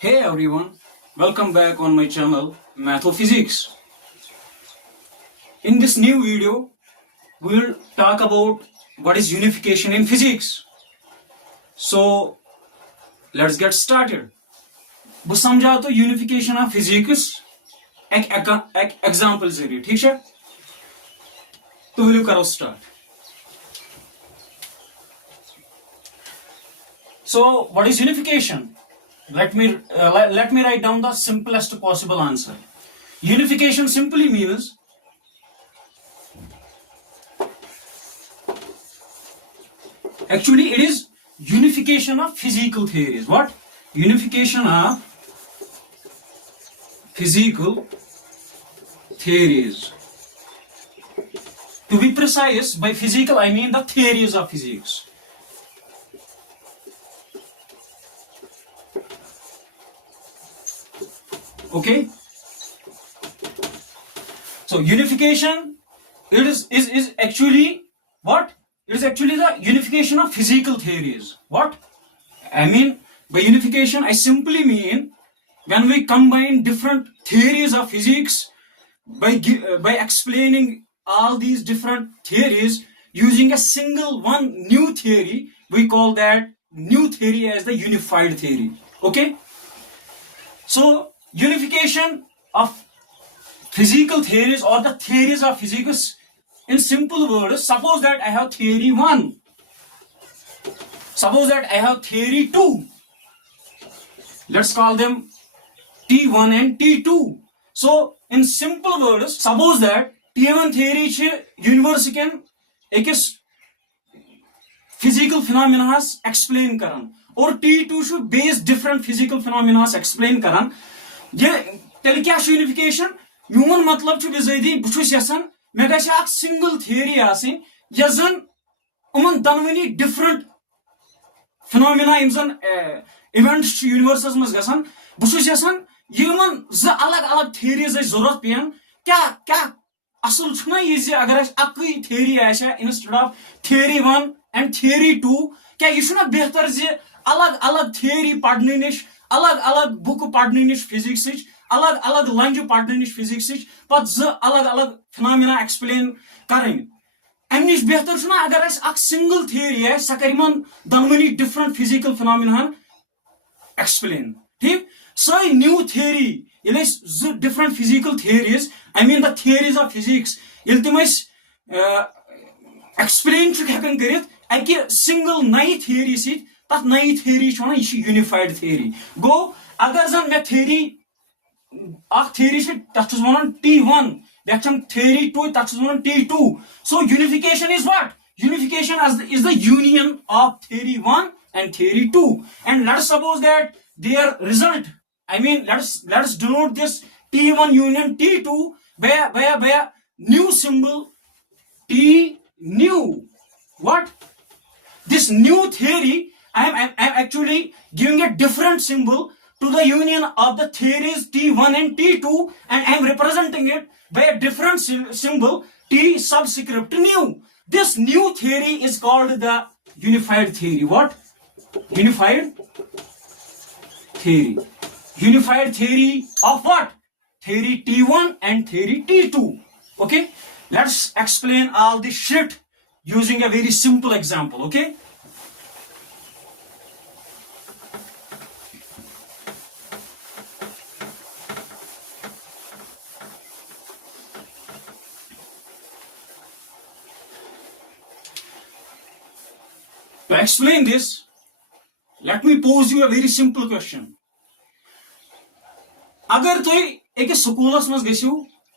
Hey everyone, welcome back on my channel Mathophysics. In this new video, we will talk about what is unification in physics. So let's get started. बस समझा तो unification of physics एक example जरिए ठीक है तो video करो start. So what is unification? Let me write down the simplest possible answer. Unification simply means actually it is unification of physical theories. What? Unification of physical theories. To be precise, by physical I mean the theories of physics. Okay, so unification is actually what? It is actually the unification of physical theories. What? I mean by unification I simply mean when we combine different theories of physics by explaining all these different theories using a single one new theory, we call that new theory as the unified theory. Okay, so unification of physical theories or the theories of physics, in simple words, suppose that I have theory 1, suppose that I have theory 2, let's call them T1 and T2. So in simple words, suppose that T1 theory is universe can physical phenomena explain karan or T2 should base different physical phenomena explain karan. ये तेल क्या unification mean मतलब बिजादी बहुत यसान मे गि single theory आसन yes जन उमन दनवनी different phenomena यम events यूनिवर्सस मज गसान बहुत यसान यमन ज अलग अलग थियरीज जरूरत पेन क्या क्या असल छुना ये अगर अकई theory instead of theory 1 and theory 2 क्या यह बेहतर जे अलग अलग थियरी पढ़ने निश अलग अलग बुक पढ़ने निश फिजिक्स अलग अलग लंज पढ़ने निश फिजिक्स पत अलग अलग फिनोमिना एक्सप्लेन करें अम निश बेहतर छुना अगर सिंगल थियरी है सह कर दनवनी डिफरेंट फिजिकल फिनोमिना एक्सप्लेन ठीक सही न्यू थियरी ये different physical theories I mean the theories of physics ये तम एक्सप्लेन हेकान कर अकि सिंगल नई थियरी सत तथ नई थियरी वन यह यूनिफाइड थियरी गो अगर जन मे थियरी थियरी तथ वन T1 थियरी 2 तथ one T2 so unification is what unification is the union of theory 1 and theory 2 and let's suppose that their result I mean let's denote this T1 union T2 by a new symbol T new. What? This new theory I'm actually giving a different symbol to the union of the theories T1 and T2 and I'm representing it by a different symbol T subscript new. This new theory is called the unified theory. What? Unified theory. Unified theory of what? Theory T1 and theory T2. Okay? Let's explain all this shit using a very simple example. Okay? To explain this, let me pose you a very simple question. अगर तुम एक schools मज गो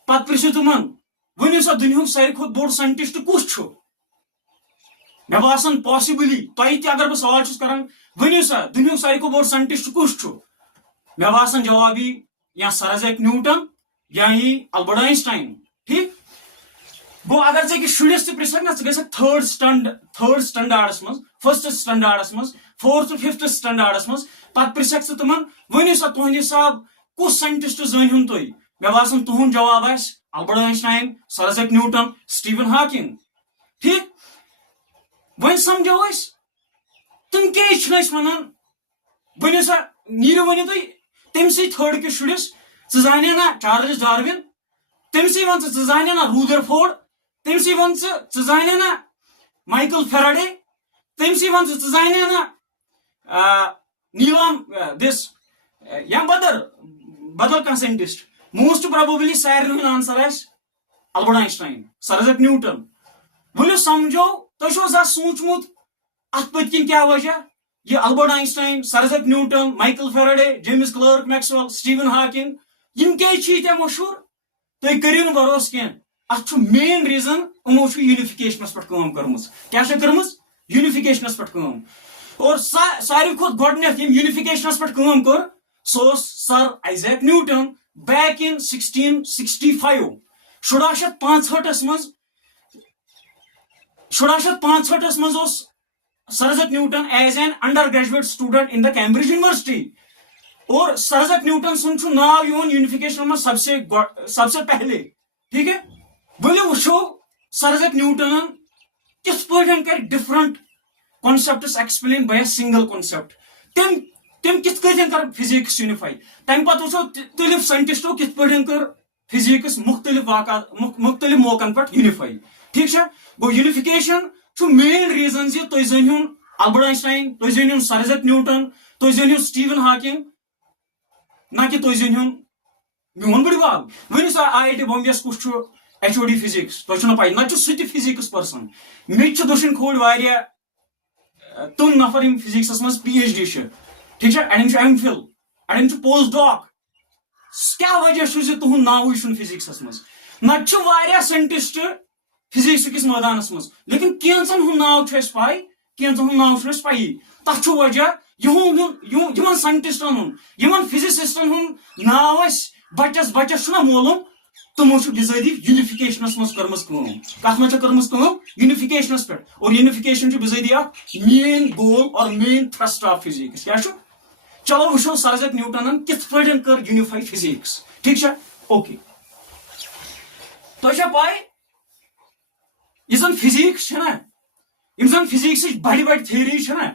पत पृछो तुमन वनो सा दुनिया सारे खुद बोड़ साइंटिस्ट कुछ मे बासान पॉसिबली तुम अगर बह सवाल करान वनो सा दुनिया सारे बोड़ साइंटिस्ट कुछ मे बासान जवाब या सर आइजैक न्यूटन या ही अल्बर्ट आइंस्टाइन ठीक गो अगर चे शुरस तृछक ना थर्ड स्टैंडर्डस मज फर्स्ट स्टैंडर्डस मज फोर्थ फिफ्थ स्टैंडर्डस मज पत पृछक तुमन वनो सा तुहद हिसाब कुछ साइंटिस्ट जन तुम मे बासान तुहद जवाब Albert Einstein sir Isaac Newton Stephen Hawking ठीक वन समझो तुम क्या वन वन सा नीरो वन तुम तमसी थर्ड किस शुड़िस जाने ना चार्ल्स डार्विन, तमसी वन जाने ना रूदरफोर्ड, तमसी वन जाने ना माइकल फेराडे, तमसी वन जाने ना नीलम दिस या बदल कह साइंटिस्ट। मोस्ट प्रोबेबली सारे हूं answer Albert Einstein, sir Isaac Newton. वो समझो तुम सोचमुत अत पत्किन क्या वजह, ये Albert Einstein, sir Isaac Newton, Michael Faraday, James Clerk Maxwell, Stephen Hawking, यम क्या मशहूर तुम करो भरोस कह। अत मेन रीजन यमो यूनिफिकेशनस पे कर्म, क्या कर्म यूनिफिकेशनस पे। और सारे खुद गोडनेथ यूनिफिकेशनस पे कर सो sir Isaac Newton back in 1665 1765 मज sir Isaac Newton as an undergraduate student in the Cambridge University. और सर आइजैक न्यूटन सुन नाव यूनिफिकेशन में सबसे पहले, ठीक है। वो वो सर आइजैक न्यूटन किस कर different concepts explain by single concept, तम किस कर फिजिक्स यूनिफाई। तम पे वो तुलिफ साइंटिस्टों किस कर फिजिक्स मुख्तलिफ मौकन पे यूनिफाई, ठीक है। गो यूनिफिकेशन मेन रीजन तुम जन अल्बर्ट आइंस्टाइन, तुम जन सर आइजैक न्यूटन, तुम जन स्टीवन हॉकिंग, ना कि तुम जन मोन बड़ बाब। वन IIT बॉम्बे कुछ HOD फिजिक्स तुम पाई ना सह फिजिक्स पर्सन। मे दोशन खोड़ वारिया तुम नफर फिजिक्स मज PhD, ठीक है। अड़न MPhil, अड़न पोस्ट डॉक। क्या वजह तुहद नाव फिजिक्स मज ना साइंटिस्ट फिजिक्स किस मैदान मज, लेकिन कैंचन हूं नाव पाई, कैंचन हूं नाव पाई। तथ वजह यमन साइंटिस्टन हूं फिजिसिस्टन हूं नाव बचस बचस मोलूम तमो बिजादी यूनिफिकेशनस मज कर्म यूनिफिकेशनस पे। और यूनिफिकेशन बिजादी मेन गोल और मेन थ्रस्ट ऑफ फिजिक्स क्या। चलो वो सर आइजैक न्यूटन कित कर यूनिफाई फिजिक्स, ठीक है। ओके तो पाई फिजिक्स ना, फिजिक्स बड़ी बड़ी थ्योरी ना,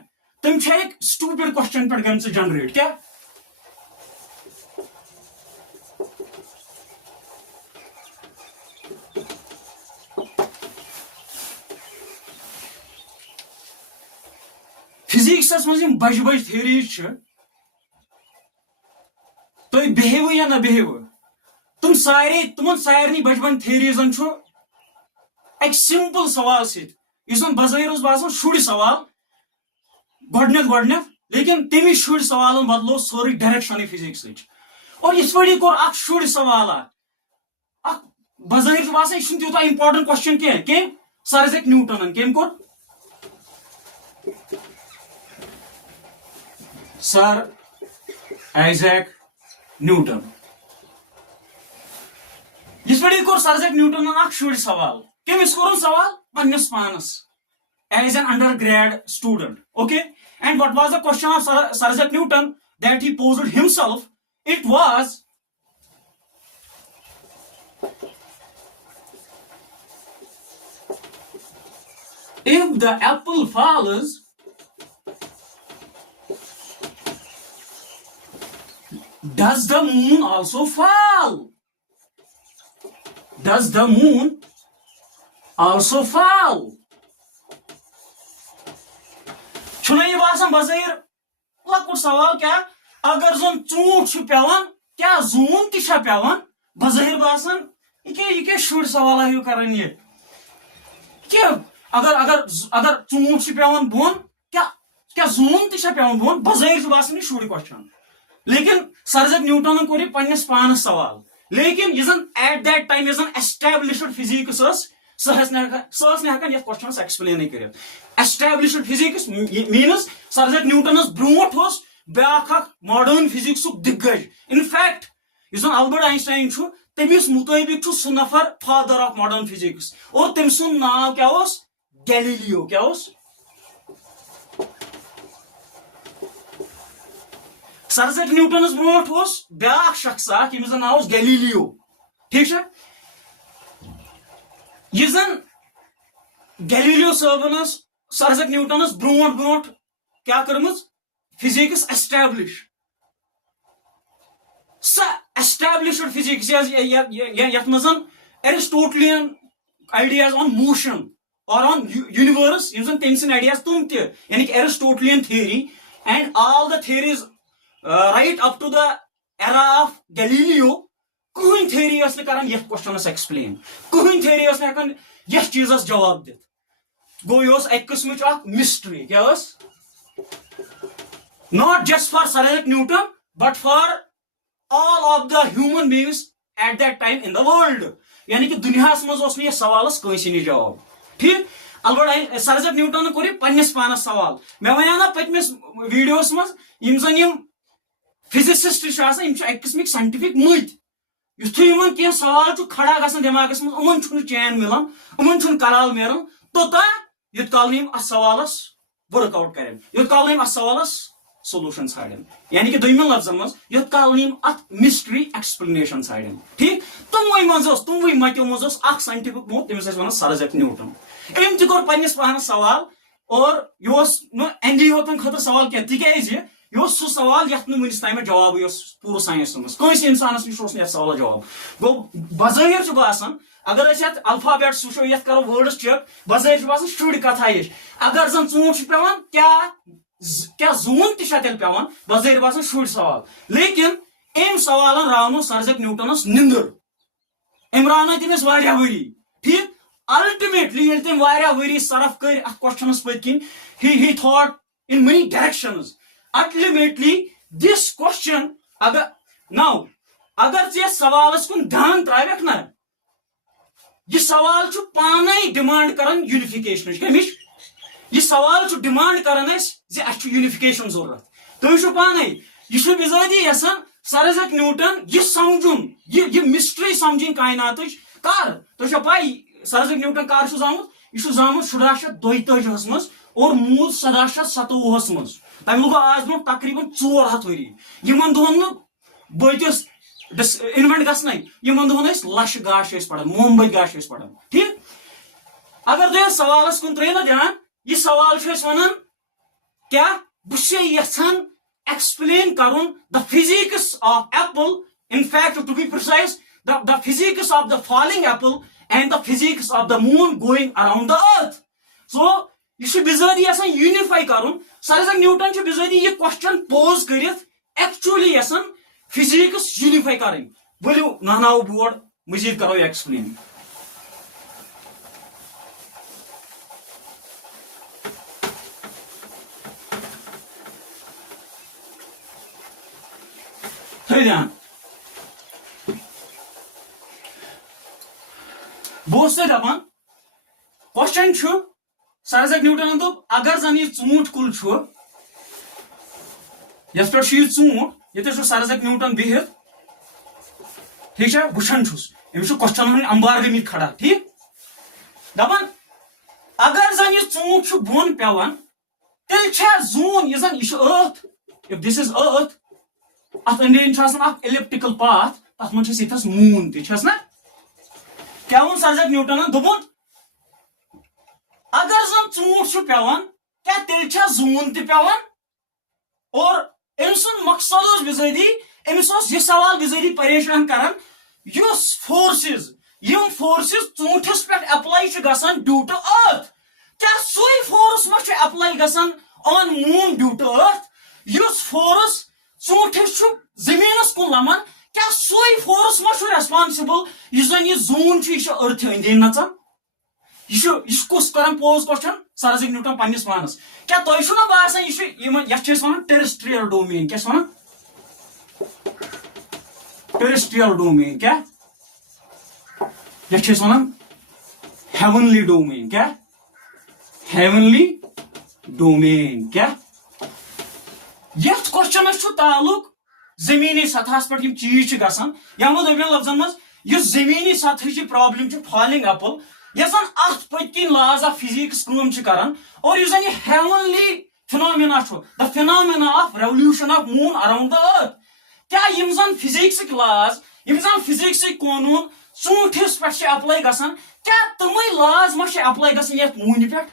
तम एक स्टूपिड क्वेश्चन पे गम जनरेट क्या। फिजिक्स मज बज बज थ्योरीज तुम बेहव या ना बेहव, तुम सारे बचपन थ्योरीजन एक सिंपल सवाल सजन बजाहिर बासान शुड़ सवाल गोडनेथ, लेकिन तमी शुड़ सवाल बदलो सोरी डायरेक्शन फिजिक्स। और इस पे कोर शुड़ सवाल बजाहिर बासान यह तूत इंपॉर्टेंट क्वेश्चन कह सर आइजैक न्यूटन कम कोर सर आइजैक न्यूटन। इस पे कोर सर आइजैक न्यूटन शुड़ सवाल कमिस कोर सवाल पन्नस पानस as an undergrad student, okay. And what was the question of Sir Isaac Newton that he posed himself? It was, if the apple falls, does the moon also fall? Does the moon also fall? छुना ये बासन बजाहिर लकुट सवाल क्या। अगर जन चूंट पेवान क्या जून ता पेवान बजाहिर बासन यह शुड़ सवाल हो कर क्या। अगर अगर अगर चूंट पेवान बोन क्या क्या जून ता पेवान बोन बजाहिर बासन शुड़ क्वेश्चन। लेकिन सर आइजैक न्यूटन कोर पन्नस पानस सवाल, लेकिन at that time established physics सह हेकान ये क्वेश्चन एक्सप्लेन कर। Established physics मीनस sir Isaac Newton bro ब्या मॉडर्न फिजिक्स दिग्गज। इनफैक्ट अल्बर्ट आइंस्टाइन तमिस मुताबिक सह नफर फादर ऑफ मॉडर्न फिजिक्स। और तम सुन नाव क्या गैलीलियो। क्या सर आइजैक न्यूटन ब्रो ब्या शख्स यमिस नाव गैलीलियो, ठीक है। गैलीलियो साहबन सर आइजैक न्यूटन ब्रो क्या कर्म physics establish. established physics yath mazan Aristotelian ideas on motion or on universe yum zan temisin ideas tum te yani Aristotelian theory and all the theories right up to the era of Galileo kuhin theory as ne karan yah questions explain kuhin theory as ne kan yah cheezas jawab dit go yos ek qismich ak mystery kya was not just for Sir Isaac Newton but for all of the human beings at that time in the world यानी कि दुनियास मज ओस ये सवालस कइसी नि जवाब ठीक अलबत् sir Isaac Newton core पन्निस पानस सवाल मे वना ना पतमिस वीडियोस मज यम जन यम फिजिसिस्ट छ आसान यम छ एक किस्मिक साइंटिफिक मत युथु यमन के सवाल छु खड़ा गसन दिमागस मज उमन छु चैन मिलन उमन छु कराल मेरन तोता युत काल यम अस सवालस वर्कआउट करें युत काल यम अस सवालस solution साइडन यानी कि दोइमन लफ्जन मज युत काल यम अत मिस्ट्री एक्सप्लेनेशन साइडन ठीक तुम वही मत्यो मज अख साइंटिफिक मोट तमिस वन सर आइजैक न्यूटन एम त कोर पन्निस पानस सवाल और योस न एनडी होतन खतर सवाल के तिकेज योस सु सवाल यत न वनिस टाइम जवाब योस पूरा साइंस मज कोइस इंसानस निश ओस न सवाल जवाब गो बजाहिर छ बासन अगर अस यत अल्फाबेट्स वुचो यत करो वर्ड्स चेक बजाहिर छ बासन शुड कथा यश अगर जन चूंट छ पेवन क्या जून तेल पेवान बजाहिर बासन शुड सवाल लेकिन एम सवाल रावनो सर आइजैक न्यूटनस निंदर एम रावनो तमिस वारिया वरी ठीक अल्टीमेटली येल तम वारिया वरी सरफ कर अथ क्वेश्चनस पतकिन he thought in many directions ultimately this question अगर now अगर ये सवालस कुन ध्यान त्रावेक ना ये सवाल छु पाने डिमांड करन यूनिफिकेशन कमिश ये सवाल छु डिमांड करन जे अच्छु यूनिफिकेशन जरूरत तो छु पाने ये बिजादी यसन सर आइजैक न्यूटन ये समझुन ये मिस्ट्री समझिन कायनात कर तो पाई सर आइजैक न्यूटन कर जामुत यह जामुत 1732 मज और मूल 1757 मज तम गो आज ब्रो तकरीबन 400 वरी यमन दोहन बतिस इन्वेंट गसन यमन दोहन लश गाश पढ़ान मोमबत गाश पढ़ान ठीक अगर तुम सवालस कुन त्रो ना ध्यान यह सवाल वन क्या बह यहान explain karun the physics of apple in fact to be precise the physics of the falling apple and the physics of the moon going around the earth so you should bizarrely asan unify karun Sir Isaac Newton should bizarrely ye question pose karit actually asan physics unify karin bolu nahnaw board mazid karo explain बहुत दपान question sir Isaac Newton दोप अगर जन यह चूंट कुल yes पे चूंट ये sir Isaac Newton बिहित ठीक है वुचान Amish question अंबार गई खड़ा ठीक दपान अगर जन यह चूंट बोन पेवान तेल जून यह जन यह अर्थ इफ दिस इज अर्थ अत अंदर इलिप्टिकल पाथ तथ मस मून ना क्या वो सर आइजैक न्यूटन दोपन अगर जन चूंट पेवान क्या तेल जून पेवान और अम सुन मकसद बिजादी अमिस यह सवाल बिजादी परेशान करान फोर्सेस यम फोर्सेस चूंठस पे अप्लाई गसान ड्यू टू अर्थ क्या सुई फोर्स मा अप्लाई गसान on moon due to earth युस फोर्स चूंठस जमीनस कुन लमान क्या सुई फोर्स मा रेस्पॉन्सिबल यह जून अर्थ अंदि नचान यह कुस करान pose question sir Isaac Newton पन्निस पानस क्या तुम ना बासान यह टेरेस्ट्रियल डोमेन क्या वन टेरेस्ट्रियल डोमेन क्या यह वन हेवनली डोमेन क्या हेवनली डोमेन क्या यथ क्वेश्चनस ताल्लुक जमीनी सतह पे चीज गसान यमो दोपन लफ्जन मज यह जमीनी सतह की प्रॉब्लम फॉलिंग एप्पल यह जन अत पत्किन लॉज ऑफ फिजिक्स काम करान और यह जन heavenly phenomena the phenomena of revolution of moon around the अर्थ क्या यम जन फिजिक्स लॉज यम जन फिजिक्स कानून चूंठिस पे अप्लाई गसान क्या तमै लॉज मा अप्लाई गसान यथ मून पे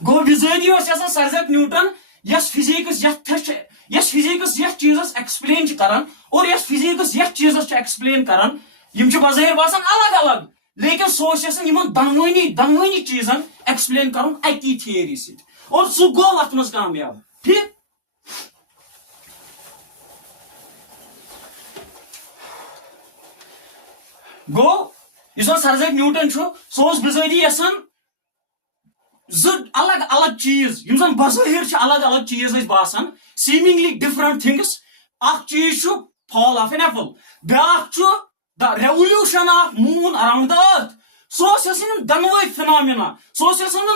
गो बिजारी सर आइजैक न्यूटन यस फिजिक्स यथ चीजस एक्सप्लेन करान और यस फिजिक्स यस चीजस एक्सप्लेन करान यम बज़ाहिर बासान अलग अलग, लेकिन सो दनवनी चीजन एक्सप्लेन कर अकी थियरी से, और सह गो अत मज कामयाब। ठीक गो सर आइजैक न्यूटन सह बिजारी यसान अलग अलग चीज यम बज़ाहिर अलग अलग चीज बासान, सीमिंगली डिफरेंट थिंग्स। अख चीज फॉल ऑफ एन एप्पल, ब्या the revolution of moon around the earth. So दनवे फिनोमिना, सो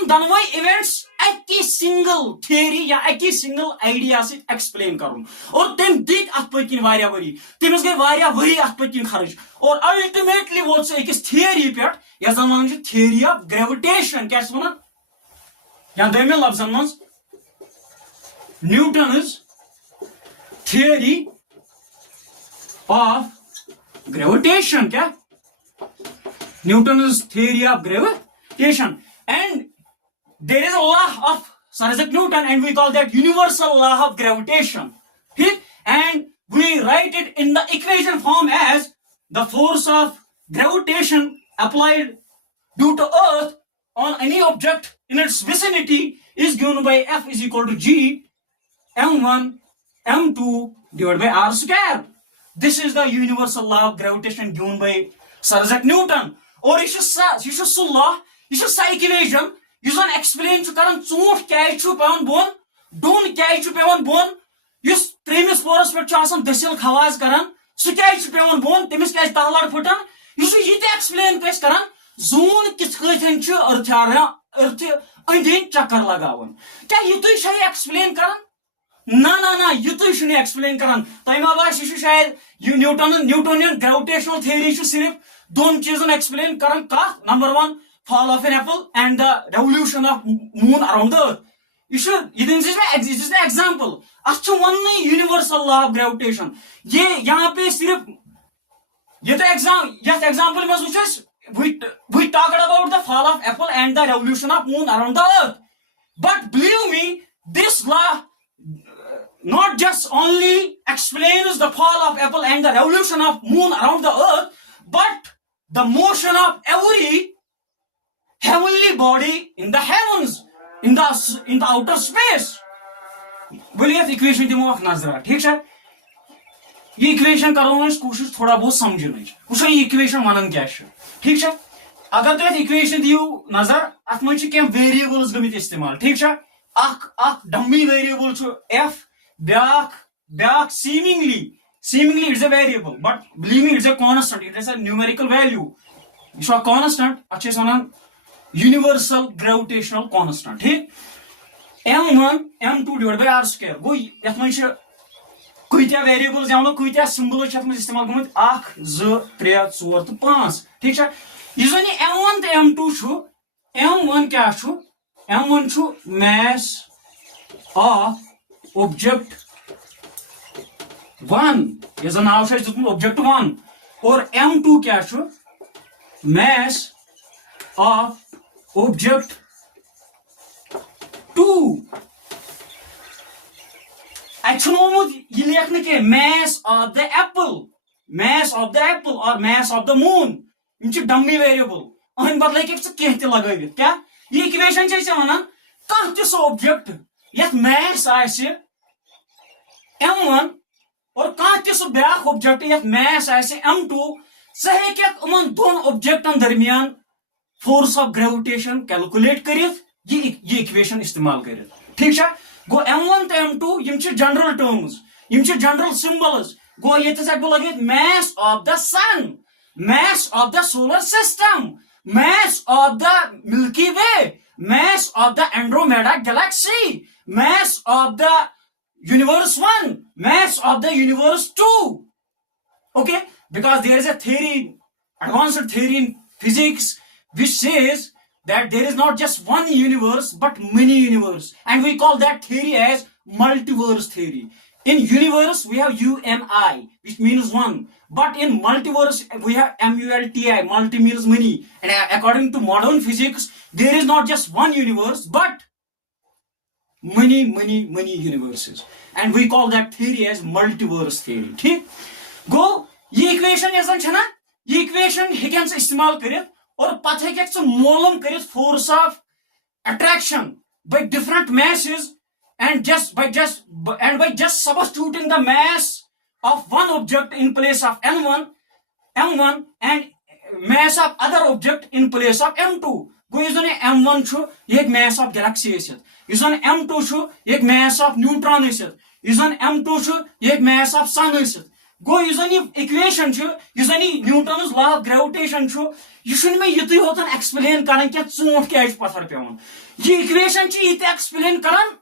दनवे इवेंट्स अकी सिंगल थियरी या अकी सिंगल आइडिया से एक्सप्लेन कर, और तम दिख अत पत्किन वारिया वरी, तमिस गई वारिया वरी अत पत्किन खर्च, और अल्टीमेटली वोत सह अकिस थियरी पे यस जन वन थियरी ऑफ ग्रेविटेशन। क्या वन या दमिन लफ्जन मज न्यूटन्स थियरी ऑफ gravitation, क्या Newton's theory of gravitation, and there is a law of Sir Isaac Newton, and we call that universal law of gravitation. And we write it in the equation form as the force of gravitation applied due to Earth on any object in its vicinity is given by F is equal to G m1 m2 divided by r square. This is the universal law of gravitation given by Sir Isaac Newton. और यह सह law, यह सह equation यह explain कर ूंट क्या पेवान bone, done क्या पेवान bone, इस त्रेमिस पोरस पे दसिल खवाज करान सह क्या पेवान बोन, तमिस क्या तहलड़ फुटान, यह एक्सप्लेन कर जून कित अर्थ अंदि चक्कर लगावन। क्या युत एक्सप्लेन कर ना युत एक्सप्लेन करान तह मा बास यह शायद न्यूटोनियन ग्रेविटेशनल थियरी सिर्फ दोन चीजन एक्सप्लेन करान, कत number 1 fall of an apple and the revolution of moon around the earth. यह एग्जाम्पल अत वन यूनिवर्सल लॉ ऑफ ग्रेविटेशन। ये यहाँ पे सिर्फ ये तो एग्जाम्पल में we talked about the fall of apple and the revolution of moon around the earth, but believe me, this law not just only explains the fall of apple and the revolution of moon around the earth, but the motion of every heavenly body in the heavens, in the outer space. बोलिए equation दिमो अख नजर, ठीक है? ये equation करो कोशिश थोड़ा बहुत समझने, वो ये इक्वेशन वन क्या, ठीक है? अगर तुम इक्वेशन दियो नजर अत मज वेरिएबल्स गमित इस्तेमाल, ठीक है? अख dummy variable F, back seemingly it's a variable, but believe me, it's a constant, it is a numerical value. It's a constant, अच्छे से ना universal gravitational constant, ठीक? m1 m2 divided by r square गो यत मज कईत्या variables या कईत्या symbols यत मज इस्तेमाल गमत 1 2 3 4 तो 5, ठीक है? यह जन m1 तो m2 छु, m1 क्या छु? m1 छु mass of object 1, यह जन नाम है object 1, और m2 क्या छु? mass of object 2। यह लेखन के mass of the apple और mass of the moon, in dummy variable अहन बदल कह लगवित क्या यह इक्वेशन वन कह त ऑब्जेक्ट यथ मैस m1 और कह त ब्या ऑब्जेक्ट यथ मैस m2 सह हेन दोन ऑब्जेक्टन दरमियान फोर्स ऑफ ग्रेविटेशन कैलकुलेट कर ये इक्वेशन इस्तेमाल कर, ठीक है? गो m1 तो m2 यम जनरल टर्म्स, यम जनरल सिंबल्स। गो ये लगे mass of the sun, mass of the solar system, mass of the Milky Way, mass of the Andromeda galaxy, mass of the universe 1, mass of the universe 2. Okay, because there is a theory, advanced theory in physics, which says that there is not just one universe but many universe, and we call that theory as multiverse theory. In universe we have UMI, which means one. But in multiverse we have MULTI, multi means many. And according to modern physics, there is not just one universe, but many universes. And we call that theory as multiverse theory. Okay? गो ये equation ना ये equation हेकन से इस्तेमाल करित और पत हेकक से मालूम करित force of attraction by different masses and by just substituting the mass of one object in place of m1 and mass of other object in place of m2 गो इस m1 छु ये mass of galaxy इस m2 छु ये mass of neutron इस m2 छु ये mass of sun गो इस इक्वेशन छु इस न्यूटन्स लॉ ऑफ ग्रेविटेशन छु ये मे युत होतन एक्सप्लेन करान क्या चूंट क्या पत्थर पेवन ये इक्वेशन छु ये एक्सप्लेन करान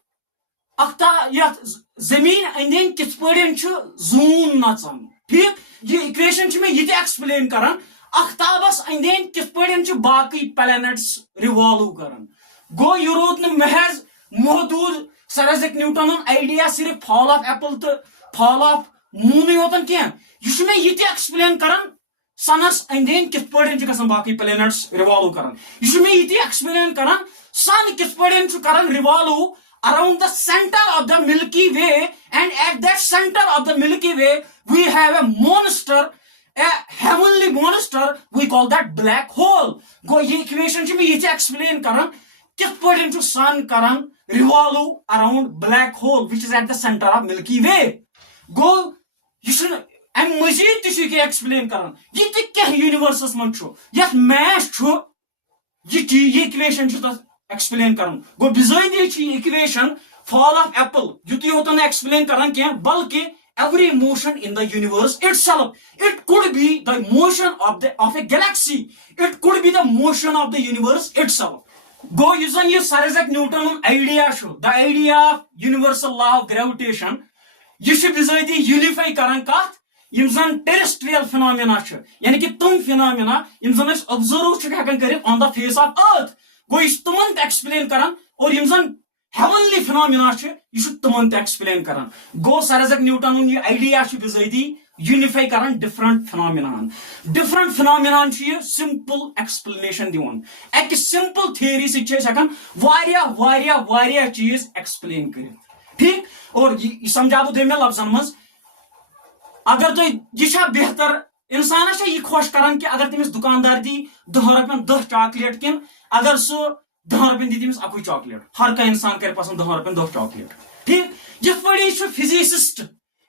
अख्ता या जमीन अंदन किस पड़न छु जून नचन ठीक ये इक्वेशन छु मे ये एक्सप्लेन करान अख्ताबस अंदन किस पड़न छु बाकी प्लैनेट्स रिवॉल्व करन गो ये रोत न महज महदूद सर आइजैक न्यूटन आइडिया सिर्फ फॉल ऑफ एप्पल तो फॉल ऑफ मून योतन क्या ये ये एक्सप्लेन करान सनस अंदन किस पड़न गसान बाकी प्लैनेट्स रिवॉल्व करान ये ये एक्सप्लेन करान सन किस पड़न करान revolve around the center of the Milky Way, and at that center of the Milky Way we have a monster, a heavenly monster, we call that black hole. Go ये equation च मैं ये explain करान किस पड़न sun करान revolve around black hole which is at the center of Milky Way. Go ये am मजीद तिशु के explain करान ये ते क्या universe मन छो ये mass छो ये equation छो एक्सप्लेन करन गो बिजाइदी इक्वेशन फॉल ऑफ एप्पल युति होतन एक्सप्लेन करन क्या बल्कि every motion in the universe itself it could be the motion of a galaxy it could be the motion of the universe itself go usan ye Sir Isaac Newton idea shu the idea of universal law of gravitation ye shu bizaidi unify karan kath yim zan terrestrial phenomena shu yani ki tum phenomena yim zan observe shu hekan karit on the face of earth गो यह तुमन explain करान और यम जन heavenly phenomena यह तुमन explain करान गो sir Isaac Newton यह idea बिजाइदी unify करान डिफरेंट फिनोमिनान यह सिंपल एक्सप्लेनेशन दिवन एक सिंपल थियरी सकान वारिया चीज एक्सप्लेन कर ठीक और यह समझाबो मे लफ्जन मज अगर तो यह बेहतर इंसान यह खुश करान कि अगर तमिस दुकानदार दी 10 रुपयन 10 चॉकलेट किन अगर सो 10 रुपयन दी तमिस अकु चॉकलेट हर का इंसान कर पसंद 10 रुपयन 10 चॉकलेट ठीक यह पड़ी फिजिसिस्ट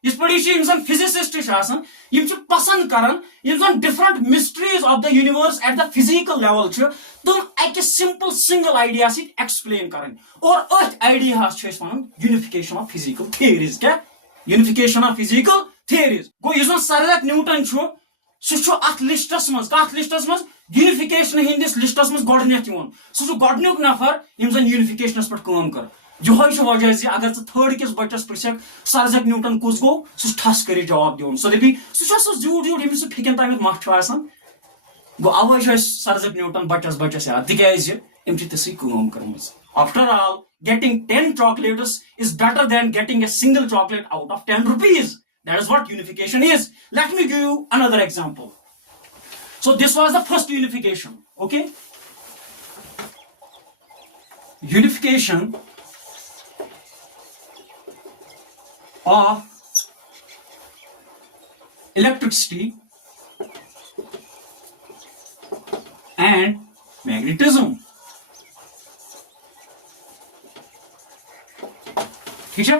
इस पड़ी फिजिसिस्ट पसंद करान different mysteries of the universe at the physical level तुम एक सिंपल सिंगल आइडिया एक्सप्लेन करान और अथ idea unification of physical theories क्या यूनिफिकेशन ऑफ फिजिकल थियरीज गो सर आइजैक न्यूटन सह लिस्टस मज यूनिफिकेशन हिंदिस लिस्टस मज गोडनेथ सह गोडनुक नफर यम जन यूनिफिकेशनस पे काम कर यह वजह अगर थर्ड किस बच्चस पृछक सर आइजैक न्यूटन कुस गो सह ठस कर जवाब दिवन सह दपी सह झूठ यमिस फिकन तमित मह गो अवे सर आइजैक न्यूटन बच्चस याद तिकाज यम तिसै काम कर्मज after all getting 10 chocolates is better than getting a single chocolate out of 10 rupees. That is what unification is. Let me give you another example. So this was the first unification. Okay? Unification of electricity and magnetism. ठीक है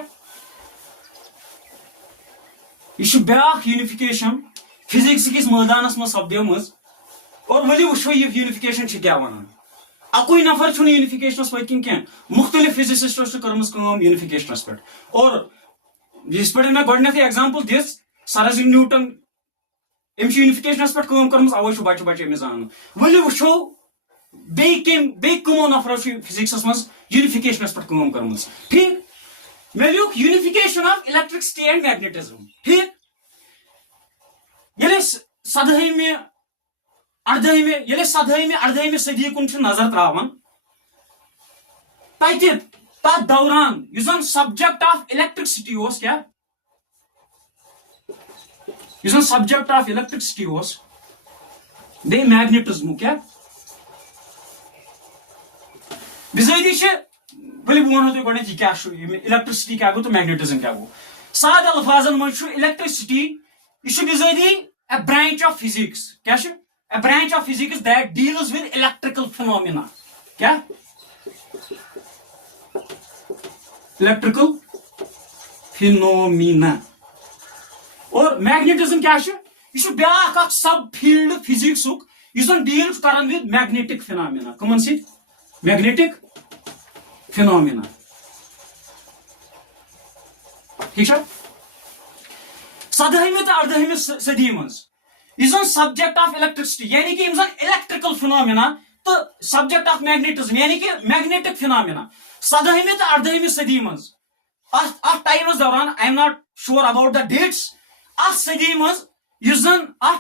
यह ब्या unification physics किस मैदानस मज सपदेम और वली वो यह unification क्या वन अकुई नफर यूनिफिकेशनस पत्किन क्या मुख्तलिफ फिजिसिस्टो कर्म यूनिफिकेशनस पे और इस पे मैं गोडनेथ example this sir Isaac Newton अम यूनिफिकेशनस पे कर्म अवे बच्चे बच्चे जान वली वो बो नफर फिजिक्स मज यूनिफिकेशनस पे कर्म ठीक मे लिख unification of electricity and magnetism ठीक ये सदहमे 18 सदी कुन नजर त्रावन तथ दौरान सब्जेक्ट ऑफ इलेक्ट्रिसिटी क्या सब्जेक्ट ऑफ इलेक्ट्रिसिटी बे मैग्नेटिज्म क्या बिजाइदी बलि बह वो तुम गो क्या इलेक्ट्रिसिटी क्या गो तो मैग्नेटिज्म क्या गो साद अल्फाजन मज इलेक्ट्रिसिटी यह बिजादी a branch of physics क्या a branch of physics that deals with electrical phenomena क्या electrical phenomena और magnetism क्या यह ब्याख सब फील्ड फिजिक्स यह डील कर विद मैग्नेटिक फिनोमिना कमन सी मैग्नेटिक फिनोमिना ठीक है 17वीं तो 18वीं सदी मज सब्जेक्ट ऑफ इलेक्ट्रिसिटी यानी कि इलेक्ट्रिकल फिनोमिना तो सब्जेक्ट ऑफ मैग्नेटिज्म यानी कि मैग्नेटिक फिनोमिना 17वीं तो 18वीं सदी मज टाइमस दौरान I am not sure about the dates सदी मज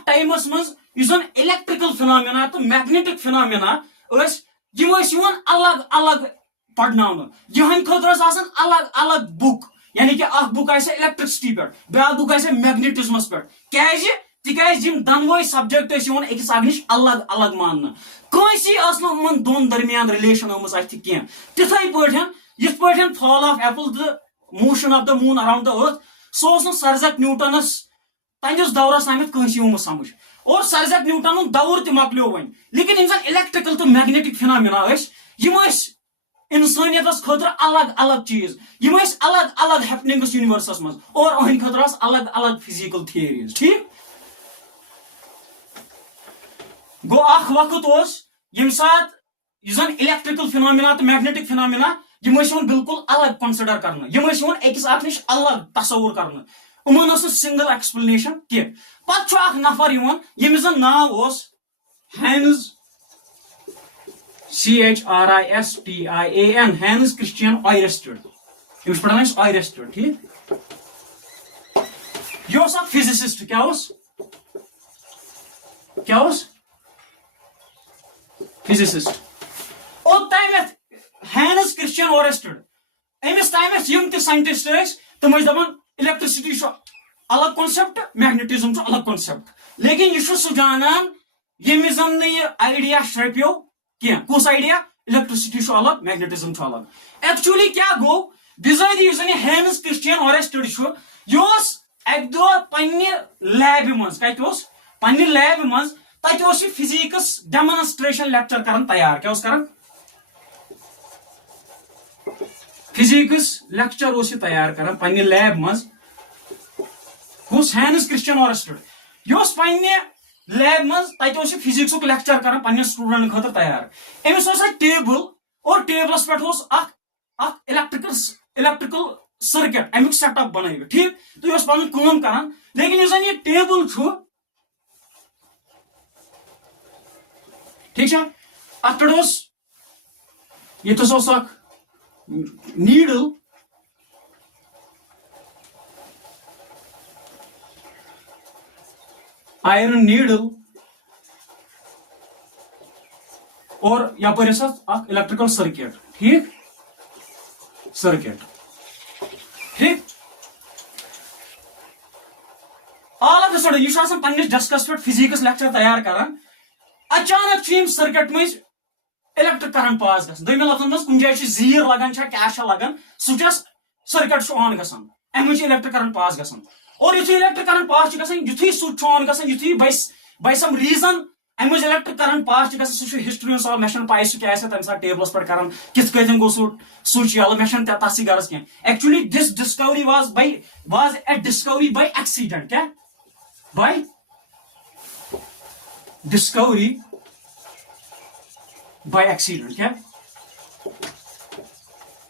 टाइमस मज इलेक्ट्रिकल फिनोमिना तो मैग्नेटिक फिनोमिना अलग अलग पढ़ना यहन खतर अलग अलग बुक यानी कि बुक इलेक्ट्रिसिटी पे ब्या बुक मैग्नेटिज्मस पे तिकाज दनवे सब्जेक्ट अकिस अगनिश अलग अलग मान कन दोन दरमियान रिलेशन कह तिथे पे fall of apple the motion of the moon around the earth so sir Isaac न्यूटनस तंदिस दौरस आमित कंस समझ और सरजक न्यूटन दौर त मकलो वन लेकिन इलेक्ट्रिकल तो मैग्नेटिक फिनोमिना इंसानियत खतर अलग अलग चीज अलग अलग हैपनिंग्स यूनिवर्सस मज और अहन खतर अलग अलग फिजिकल थियरीज ठीक गो वक्त यम सात इलेक्ट्रिकल फिनोमिना तो मैग्नेटिक फिनोमिना बिल्कुल अलग कंसिडर कर अकिस निश अलग तस्वुर कर सिंगल एक्सप्लेनेशन कह पे नफर यमिस नाव हैंस CHRISTIAN हैंस क्रिश्चियन ऑयरेस्टेड यमिस पढ़ान ऑयरेस्टेड ठीक यह फिजिसिस्ट क्या फिजिसिस्ट और तमें हैंस क्रिश्चियन ऑयरेस्टेड अमिस तमें साइंटिस्ट तम दपान इलेक्ट्रिसिटी अलग कॉन्सेप्ट मैग्नेटिज्म अलग कॉन्सेप्ट लेकिन यह सह जानन यमिस आइडिया श्रप्यो कह कुस आइडिया इलेक्ट्रिसिटी अलग मैग्नेटिज्म अलग एक्चुअली क्या गो बिजादी हैंस क्रिश्चियन ऑयरेस्टेड यह अक दह पन्ने लैब मज कत लैब मज तत फिजिक्स डेमोन्स्ट्रेशन लेक्चर कर तैयार क्या कर फिजिक्स लेक्चर तैयार कर पन्ने लैब मज हैंस क्रिश्चियन ऑयरेस्टेड यह पन्ने लैब मज तत फिजिक्स लेक्चर कर पन्ने स्टूडेंट खतर तैयार अमिस टेबल और टेबलस पे इलेक्ट्रिकल सर्किट अमुक सेटअप बन ठीक तो यह पन कर लेकिन यह टेबल ठीक है अत पे ये नीडल आयरन नीडल और यपर इलेक्ट्रिकल सर्किट ठीक सर्किट ठीक ऑल ऑफ द सडन यह पन्निस डेस्कस पे फिजिक्स लेक्चर तैयार कर अचानक सर्किट मज इलेक्ट्रिक करंट पास गम लफ्जन मज कुछ जाए जीर लगान क्या लगान सह सर्किट ऑन गसान अमे इलेक्ट्रिक करंट पास गसान और यु इलेक्ट्रिक करंट पास यु स्विच ऑन गसान यु बाय सम रीजन अमे इलेक्ट्रिक करंट पास सह हिस्ट्री सॉल्व मे पाई सह क्या तम साथ टेबलस पे कर कित गो स्विच यल मे तथ गरज कह actually this discovery was a discovery by accident क्या बाय डिस्कवरी बाय एक्सीडेंट क्या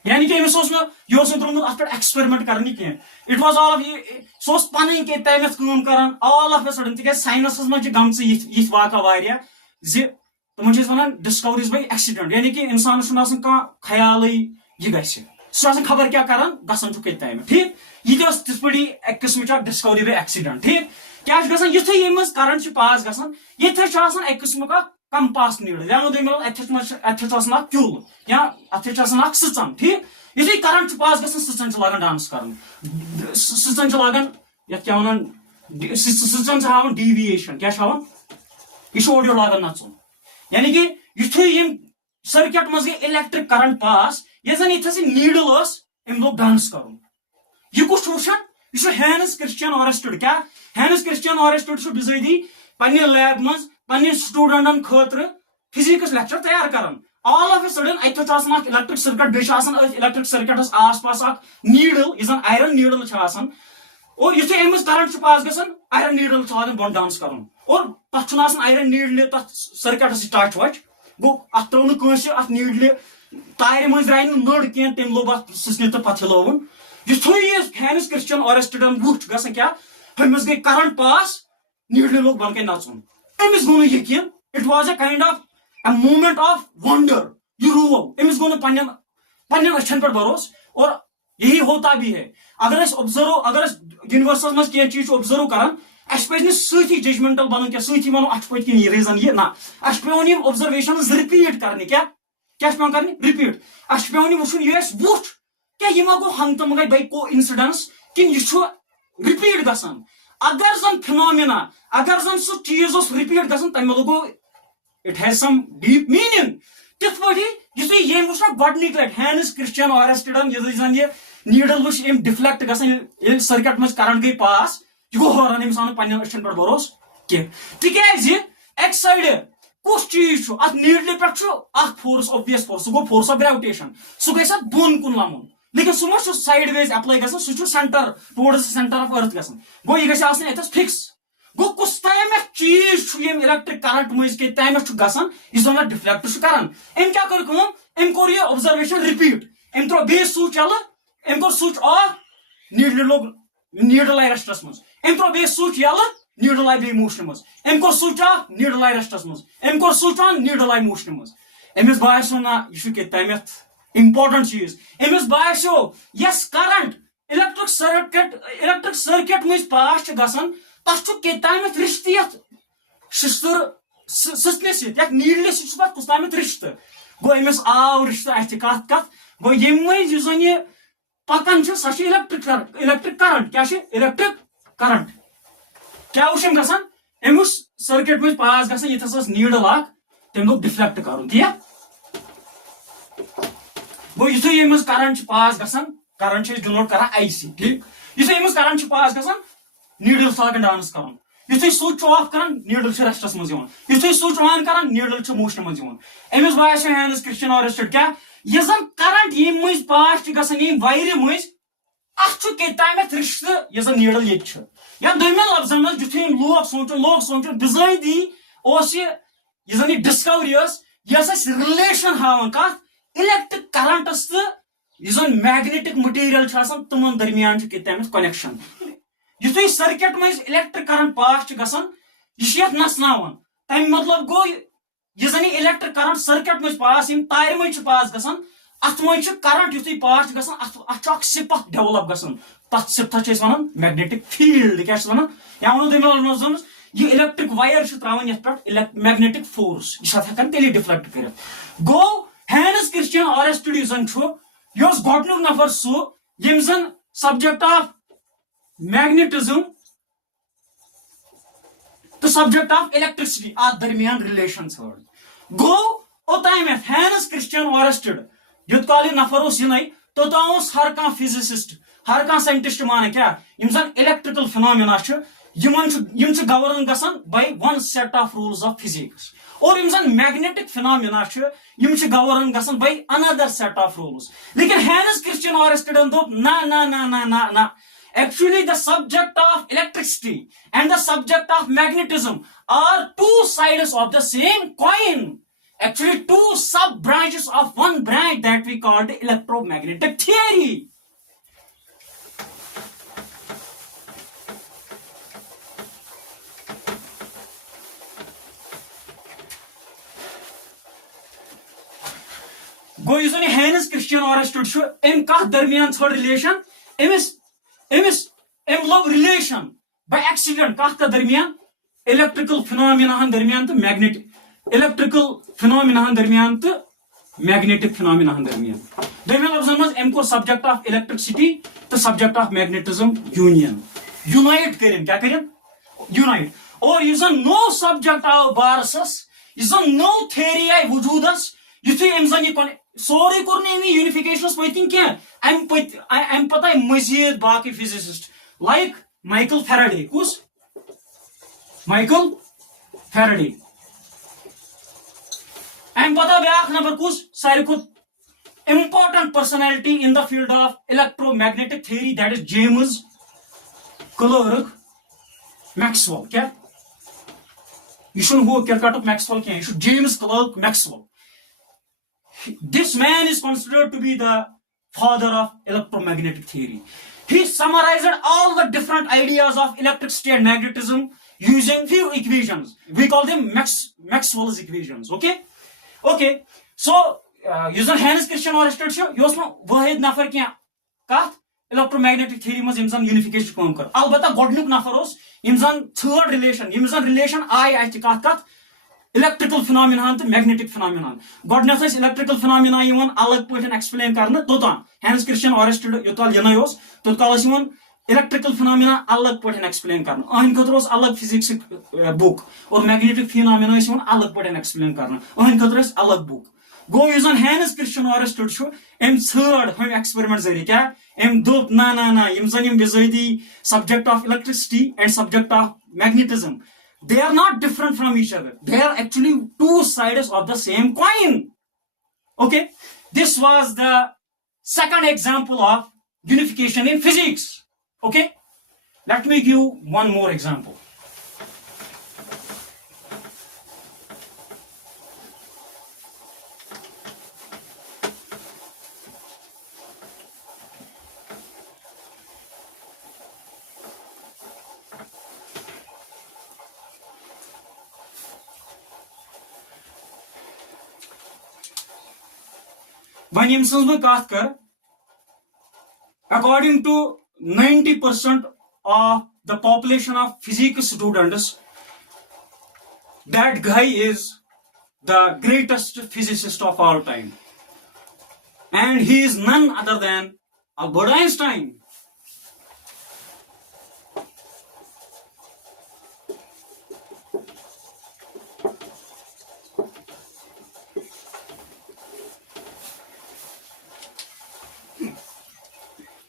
यानी कि यह त्रुमुत अत पे एक्सपेरिमेंट करने कह इट वाज ऑल ऑफ सह पन तमें कर ऑल ऑफ सडन तक साइंस मज गम ये वाक़ा वारिया तम वन डिस्कवरीज बाय एक्सीडेंट यानी कि इंसान कह ख्याल यह ग सह खबर क्या कर गसान कम ठीक यह तिथ पे एक किस्म डिस्कवरी बाय एक्सीडेंट ठीक क्या युथ ये करंट पास गसान ये एक किस्म का कंपास नीडल या अथ क्यूल या अथ सचन ठीक यु करंट पास गसान सचन लागान डांस कर सचन लागान ये क्या वन सचन हावन डिविएशन क्या हावन यह ओर लागान नचुन यानी कि युथ यम सर्किट मज गई इलेक्ट्रिक करंट पास ये जन ये नीडल अम लोग डांस कर यह कुछ वुचान यह हैंस क्रिश्चियन ऑरेस्टेड क्या हैंस क्रिश्चियन ऑरेस्टेड बिजादी पन्ने लैब मज पन्ने स्टूडेंटन खतर फिजिक्स लेक्चर तैयार कर ऑल ऑफ ए सडन अत इलेक्ट्रिक सर्किट बे इलेक्ट्रिक सर्किटस आस पास नीडल यह आयरन नीडल और युथे Amish current pass गसन iron needle लाग बोन डांस कर और तथा आयरन नीडल तथ सर्किटस टच वच गो अत त्रो अत नीडल तार मज द्राय नड़ कह तम लोग अत ससन तो पे हिलवन युथे यह हैंस क्रिश्चियन ऑरेस्टेडन वुच गसन क्या अमिस गई करंट पास नीडल लोग बन कन नचन अमिस गो यकीन it was a kind of a moment of wonder यह रो अमिस गो पन्न अछन पे भरोस और यही होता भी है अगर ऑब्जर्व अगर यूनिवर्सल मज कह चीज ऑब्जर्व करान पे सी जजमेंटल बन क्या सी वो अत पे रीजन यह ना पे ऑब्जर्वेशन रिपीट करने क्या पे कर रिपीट पे वो यह वो क्या यह गो हंगत मंगे बै को इंसिडेंस कि यह रिपीट गसान अगर जन फिनोमिना अगर जन सह चीज रिपीट गसान तमें गो it has some deep meaning तिथ पे ये वो गोडनिक लट हैंस क्रिश्चियन ऑरेस्टेडन यह नीडल वो डिफ्लेक्ट गसान सर्किट मज करंट गई पास यह गो हरान अमिस आन पन्न अछन पे भरोस कह तिज एक साइड कुछ चीज अत नीडल पे फोर्स ऑब्वियस फोर्स सह गो फोर्स ऑफ ग्रेविटेशन सह गई बोन कुन लमन लेकिन सह साइड वेज अप्लाई गसान सह centre towards centre of earth गसान गो यह गस फिक्स गो कुछ तम चीज इलेक्ट्रिक करंट मज के तम गसान यह जन डिफ्लेक्ट करान अम क्या कर कोर यह ऑब्जर्वेशन रिपीट अम त्रो बे स्विच यल अम कोर स्विच ऑफ नीडल लोग नीडल आई रेस्टस मज अम त्रो बे स्विच यल नीडल आई बे मोशन मज अम कोर स्विच ऑफ नीडल आई रेस्टस मज अम कोर स्विच ऑन नीडल आई मोशन मज अमिस बासो ना यह तम इंपॉर्टेंट चीज अमिस बासो यस करंट इलेक्ट्रिक सर्किट मज पास गसान तथ तम रिश्त शिस्तर ससने नीडल कुछ तम रिश्त गो अमिस आव रिश्त अथ कत कत गो यम मज यह पकान सह इलेक्ट्रिक करंट क्या इलेक्ट्रिक करंट क्या गसान अमुस सर्किट मज पास गसान ये नीडल तम लोग डिफ्लेक्ट कर गो युथे यम करंट पास गसान करंट डिनोट कर आई सी ठीक युथे यम करंट पास गसान नीडल लाग डांस कर युथे स्विच ऑफ कर नीडल रेस्टस मज युथे स्विच ऑन कर नीडल मोशन मज अमिस बासो हैंस क्रिश्चियन ऑरेस्टेड क्या यह जन करंट यम मज पास गसान वायर मज अत तम रिश्त यह जन नीडल ये या दोमें लफ्जन मज युथे लोग सोचन बिजादी यह जन डिस्कवरी यह रिलेशन हावन कत इलेक्ट्रिक करंटस तो यह जन मैग्नेटिक मटीरियल तमन दरमियान तम कनेक्शन युथे सर्किट मज इलेक्ट्रिक करंट पास गसान यह नसनावन तम मतलब गो यह जन इलेक्ट्रिक करंट सर्किट मज पास तार मज पास गसान अत मज करंट युथे पास गसान अत सिपत डेवलप गसान तथ सिपत वन मैग्नेटिक फील्ड क्या वन या वो यह इलेक्ट्रिक वायर त्रावान ये मैग्नेटिक फोर्स यह तेल डिफ्लेक्ट कर गो हैंस क्रिश्चियन ऑरेस्टेड यह गोडनुक नफर सह यम जन सब्जेक्ट ऑफ मैग्नेटिज्म तो सब्जेक्ट ऑफ इलेक्ट्रिसिटी अत दरमियान रिलेशन गो ओतम हैंस क्रिश्चियन ऑरेस्टेड युत काल नफर यह तोतान हर कह फिजिसिस्ट हर कह साइंटिस्ट मान क्या जन इलेक्ट्रिकल फिनोमिना गवर्न गसान by one set of rules of physics और जन मैग्नेटिक फिनोमिना गवर्न गसान by another set of rules लेकिन हैंस क्रिश्चियन ऑरेस्टेड दोप ना ना ना ना ना ना actually the subject of electricity and the subject of magnetism are two sides of the same coin, actually two sub branches of one branch that we call the electromagnetic theory. गो यह hence Christian ऑरेस्टेड अम कत दरमियान थोड़ relation अम लोग relation by accident कत दरमियान electrical phenomena दरमियान तो magnetic electrical phenomena दरमियान तो मैग्नेटिक फिनोमिना दरमियान दोमें लफ्जन मज अम कोर सब्जेक्ट ऑफ इलेक्ट्रिसिटी तो subject of magnetism union unite करें क्या करें यूनाइट और यह जन नो सब्जेक्ट आव बारसस यह जन नो थ्योरी आई वजूदस युथे अम जन यह सोरे कोर यूनिफिकेशन पे क्या अम पत मजीद बाकी physicist like Michael Faraday. Who's Michael Faraday? And pata beak number kus sarikut important personality in the field of electromagnetic theory, that is James Clerk Maxwell. Kya? You shouldn't go Clerk Maxwell. You should James Clerk Maxwell. This man is considered to be the father of electromagnetic theory. He summarized all the different ideas of electricity and magnetism using few equations. We call them Maxwell's equations. Okay? Okay. So, using Hans Christian Ørsted, yosma wahid nafar kya kath electromagnetic theory mas imsan unification काम कर. Albata godnuk nafar os imsan third relation. Imsan relation I kath electrical phenomena and magnetic phenomena. Godness is electrical phenomena even alag point and explain karna totan. Hans Christian Ørsted yotal yanayos total even electrical phenomena alag point and explain karna. Ahin khatros alag physics book or magnetic phenomena is even alag point and explain karna. Ahin khatros alag book. Go use on Hans Christian Ørsted show em third hum experiment zari kya em dop na imzanim bizadi subject of electricity and subject of magnetism. They are not different from each other. They are actually two sides of the same coin. Okay? This was the second example of unification in physics. Okay? Let me give one more example. According to 90% of the population of physics students, that guy is the greatest physicist of all time. And he is none other than Albert Einstein.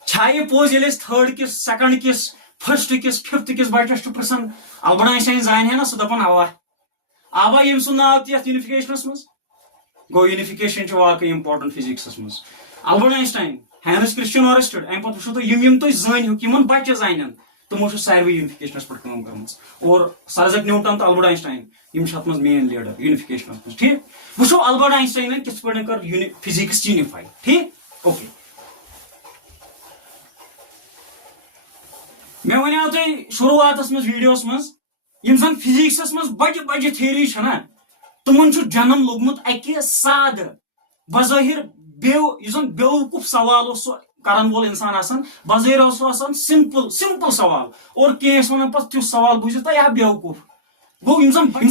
Chaye pose yeles third kis, second kis, first kis, fifth kis bachas to person Albert Einstein zain hai na sudapan ava. Ava yem sunna avti unification mas. Go unification jo waqai important physics mas. Albert Einstein, Hans Christian Ørsted, am pat wushu to yem to zain hu kiman bachas zainan. Tumo shu sarve unification par kaam karmas. Or Isaac Newton to Albert Einstein, yem shat mas main leader unification mas. ठीक? Wushu Albert Einstein ne kis padan kar physics unify. ठीक? Okay. मैं one तुम शुरुआत मज videos मज यम physics मज बज बज थ्योरी तुमन जन्म लोगमुत अकि साद बज़ाहिर बेवकूफ सवाल करन वोल इंसान आसान बज़ाहिर सिंपल सिंपल सवाल और कह वन पे तुस सवाल बुझ तो यह बेवकूफ गो लकट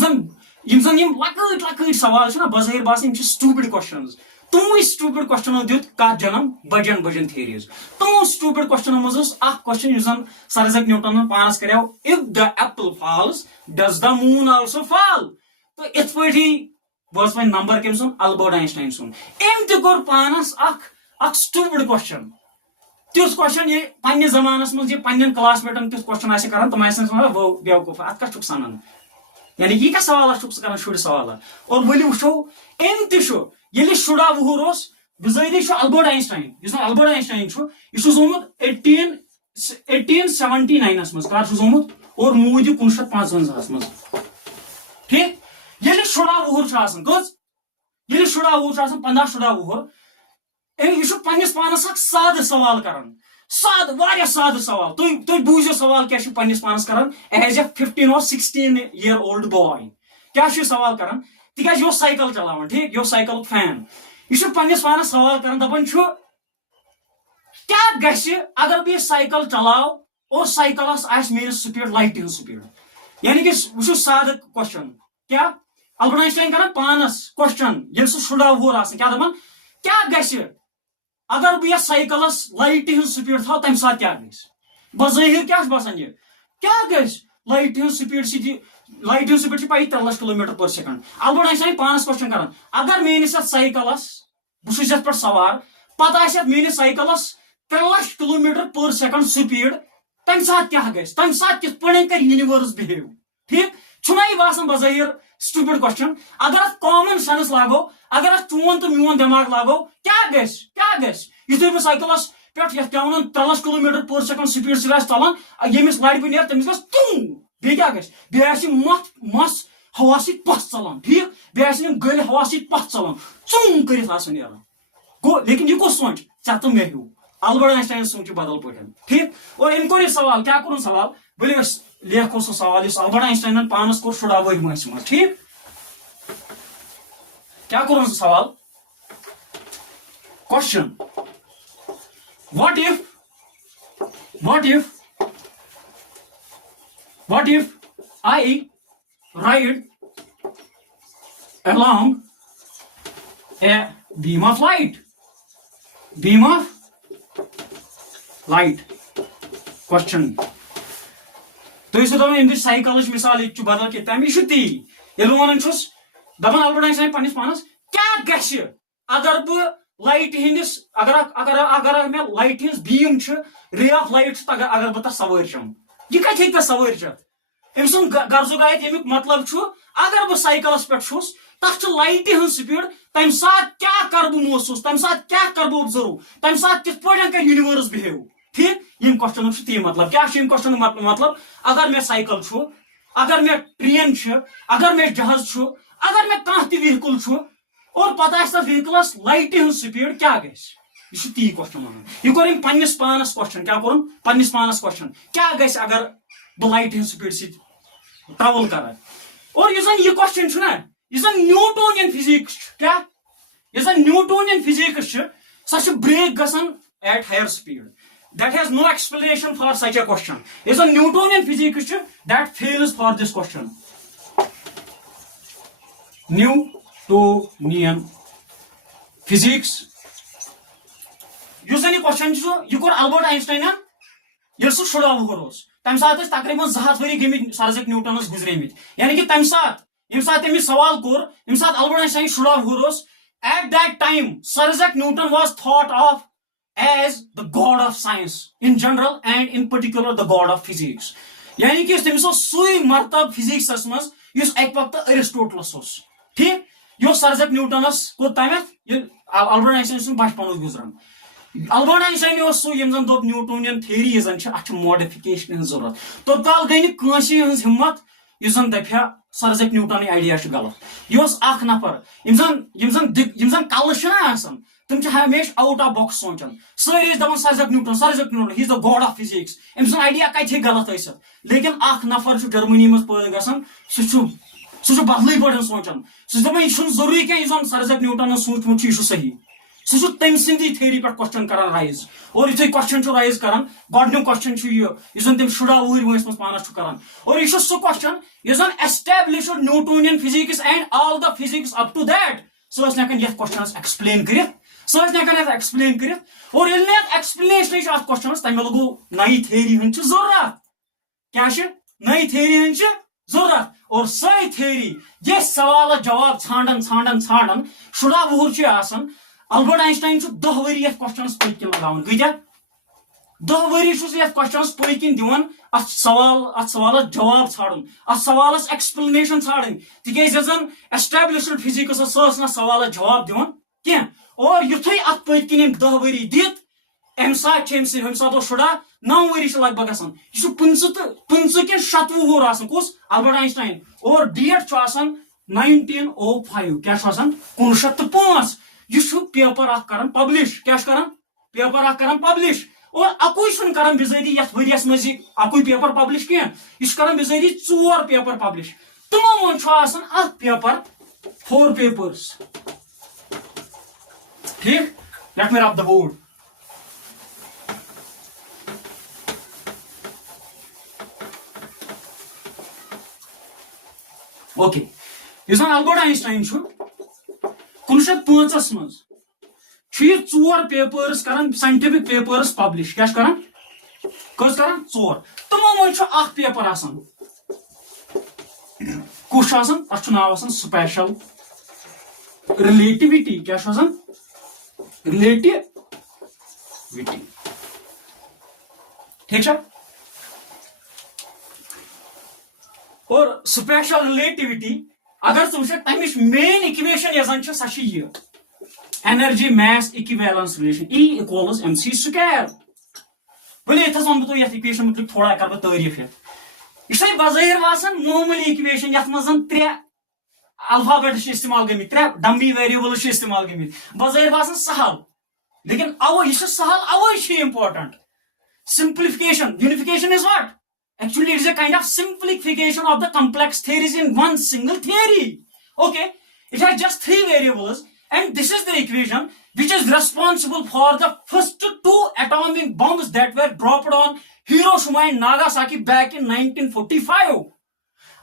लकट सवाल बज़ाहिर बासान स्टूपिड क्वेश्चंस तुम स्टूपिड क्वेश्चन दित कत जन्म बजन बजन थ्योरीज तुम स्टूपिड क्वेश्चन मज क्वेश्चन सर आइजैक न्यूटन पानस करो if the apple falls does the moon also fall तो इत पे बस वो नंबर कम सुन अल्बर्ट आइंस्टाइन सुन एम तोर पानस स्टूपिड क्वेश्चन तुस क्वेश्चन ये पन्ने जमानस मज ये पन्न क्लासमेटन तुस क्वेश्चन कर तुम वो बेवकूफ अत कह सनान यानी यह क्या सवाल कर शुर सवाल और वलि वो एम ये शुरा वुहर बिजारी अल्बर्ट आइंस्टाइन अल्बर्ट आइंस्टाइन यह जोमुत 1879 मज कर जोमुत और मूद 1955 मज ठीक ये शुरा वुहर कस ये शुरा वुहर 15 शुरा वुहर यह पन्निस पानस साद सवाल कर साद सवाल तुम बूझो सवाल क्या पन्निस पानस कर एज ए 15 और 16 ईयर ओल्ड बॉय क्या सवाल कर तिकाज यो साइकिल चलावन ठीक यो साइकिल फैन यह पन्निस पानस सवाल कर दपान क्या गश अगर बह साइकिल चलाव और साइकिलस आस मेरी स्पीड लाइट हज स्पीड यानी कि वो साद क्वेश्चन क्या अल्बर्ट आइंस्टाइन कर पानस क्वेश्चन ये शुरा वुहर क्या दपान क्या गश अगर बह साइकिलस लाइट हज स्पीड थो तम सात क्या बज़ाहिर क्या बसान ये क्या गश लाइट हज स्पीड लाइट हज स्पीड पाई 3 लाख किलोमीटर पर सेकंड अल्बर्ट आइंस्टाइन पानस क्वेश्चन कर अगर मेनिस साइकिलस बहुत पे सवार पत मेनिस साइकिलस 3 लाख किलोमीटर पर सेकंड स्पीड तम सात क्या गस तम सात किस पे कर यूनिवर्स बिहेव ठीक छुना यह बासान बज़ाहिर स्टूपिड क्वेश्चन अगर अत कॉमन सेंस लागो अगर अत चोन तो मोन दिमाग लागो क्या गस युथे बह साइकिलस पे क्या वन 3 किलोमीटर पर सेकंड स्पीड से चलान यमिस लड़ पे तमिस गस तुम बे क्या गस बे मत मस हवा सत पथ चलान ठीक बे गल हवा सत पथ चलान चुम कर गो लेकिन यह कुछ सोच चे तो मे हूँ अल्बर्ट आइंस्टाइन सोच बदल पे ठीक और अम कोर सवाल क्या कोर सवाल बोले लेखो सह सवाल इस अल्बर्ट आइंस्टाइन पानस कोर 16 वह मस ठीक क्या कोर सवाल question what if I ride along a beam of light question तो इस दम साइकिल मिसाल बदल के तम यह ती वन दपान अल्बर्ट आइंस्टाइन पन्निस पानस क्या गश अगर बह लाइट हिंदिस अगर मे लाइट हिंस बीम रे ऑफ लाइट अगर बह सवार चम यह कत हे सवार चत अम सुन गर्जुक आयत यमुक मतलब अगर बह साइकिलस पे तथ लाइट हज स्पीड तम सात क्या कर बह महसूस तम सात क्या कर बह ऑब्जर्व तम सात किस पे कर यूनिवर्स बिहेव ठीक यम क्वेश्चन ती मतलब क्या क्वेश्चन मतलब अगर मे साइकिल अगर मे ट्रेन अगर मे जहाज अगर मे कह व्हीकल और पता व्हीकलस लाइट हज स्पीड क्या गह ती क्वेश्चन वन यह कोर पन्निस पानस क्वेश्चन क्या कोर पन्निस पानस क्वेश्चन क्या गह अगर बह लाइट हज स्पीड सत ट्रैवल कर और यह क्वेश्चन यह न्यूटोनियन फिजिक्स क्या यह न्यूटोनियन फिजिक्स सह ब्रेक गसन at higher speed that has no explanation for such a question is a Newtonian physics that fails for this question Newtonian physics यह क्वेश्चन यह कोर अल्बर्ट आइंस्टाइन ये सह 16 वुहर तम सात तकरीबन 200 वरी गमित सर आइजैक न्यूटनस गुजरेमित यानी कि तम सात यम सात तमिस सवाल कोर यम सात Albert Einstein 16 वुहर at that time Sir Isaac Newton was thought of as the god of science in general and in particular the god of physics यानी कि तमिस सुई मर्तब फिजिक्स मज एक वक्त अरिस्टोटलस ठीक यह सर आइजैक न्यूटनस को तमें अल्बर्ट आइंस्टाइन बचपन गुजरान अल्बर्ट आइंस्टाइन सह दोप न्यूटोनियन थ्योरी अत मॉडिफिकेशन जरूरत तोताल गई हज हिम्मत इस दपा सर आइजैक न्यूटन आइडिया गलत यह नफर यम कल तुम हमेशा आउट ऑफ बॉक्स सोचान सारे दपान sir Isaac Newton he is the god of physics अम आइडिया कत गलत लेकिन नफर जर्मनी मज पैदा गसान सह बदल पे सोचान सह यह जरूरी क्या सर आइजैक न्यूटन सोचमुत यह सही सह तम सी थ्योरी पे क्वेश्चन कर राइज और युथे क्वेश्चन राइज कर गो क्वेश्चन यह तम 16 वुहर वंस मज पानस कर और यह सह क्वेश्चन यह established Newtonian physics and all the physics up to that सह ये क्वेश्चन एक्सप्लेन कर एक्सप्लेन कर और एक्सप्लेनेशन अत क्वेश्चन तमें लगो नई थ्योरी हज जरूरत क्या नई थ्योरी हज जरूरत और सही थ्योरी ये सवाल जवाब छान 16 वुहर अल्बर्ट आइंस्टाइन 10 वरी क्वेश्चन पकन लगान कत्या 10 वरी क्वेश्चन पकन दिवान अत सवाल जवाब छाड़न अत सवाल एक्सप्लेनेशन छाड़न तिज एस्टेब्लिश्ड फिजिक्स सवाल जवाब दिवान कह और युथे अत पकन 10 वरी दित अम सात 9 वरी लगभग गसान यह 15 कि 7 वुहर कुस अल्बर्ट आइंस्टाइन और डेट 1905 क्या 1905 यह पेपर कर पब्लिश क्या पेपर कर पब्लिश और अकुई कर बिजारी ये वरियस मज अकुई पेपर पब्लिश कह यह कर बिजारी 4 पेपर पब्लिश तमो मन पेपर 4 पेपर्स ठीक लेट मी रब द बोर्ड ओके इस अल्बर्ट आइंस्टाइन 1905 मज 4 पेपर्स कर साइंटिफिक पेपर्स पब्लिश क्या कर 4 तमो मज पेपर कुछ तथ नाव स्पेशल रिलेटिविटी क्या रिलेटिविटी ठीक और स्पेशल रिलेटिविटी अगर तुम तमिश मेन इक्वेशन यजान सह energy mass equivalence relation E equals mc square बोले ये वन बह ये इक्वेशन मतलब थोड़ा कर बह तारीफ यह बज़ाहिर बासान मामूली इक्वेशन ये मज त्रे अल्फाबेट इस्तेमाल गमित त्रे डम्बी वेरिएबल इस्तेमाल गमित बज़ाहिर बासान सहल लेकिन अवे यह सहल अवे important simplification unification is what actually it is a kind of simplification of the complex theories in one single theory. Okay, it has just three variables and this is the equation which is responsible for the first two atomic bombs that were dropped on Hiroshima and Nagasaki back in 1945.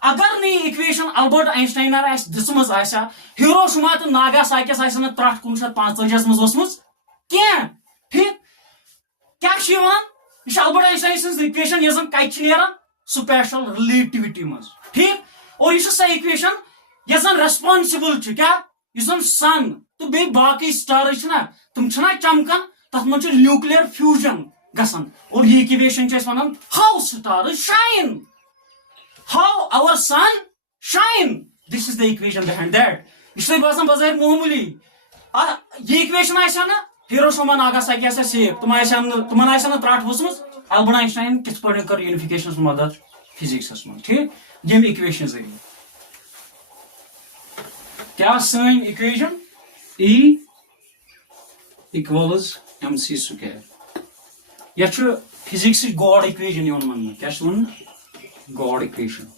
अगर नहीं equation Albert Einstein दिसमज आशा Hiroshima तो Nagasaki आसा त्रट 1945 मज ओसमज क्या ठीक क्या यह Albert Einstein equation यह कत स्पेशल रिलेटिविटी मज ठीक और यह सह इक्वेशन यह रेस्पॉन्सिबल क्या सन तो बे बाकी स्टार तुम चमकान तथ मज न्यूक्लियर फ्यूजन गसान और यह इक्वेशन वन how star shine how our sun shine this is the equation behind that यह बासान बज़ाहिर मामूली यह इक्वेशन आसा ना हिरोशिमा नागासाकी आसा सेफ तुमन आसा त्रट वसमज अल्बर्ट आइंस्टाइन किस कर यूनिफिकेशन मदद फिजिक्स मज ठीक यम इक्वेशन जरिए क्या सन equation E equals mc square यह फिजिक्स गॉड इक्वेशन वन क्या वन गॉड इक्वेशन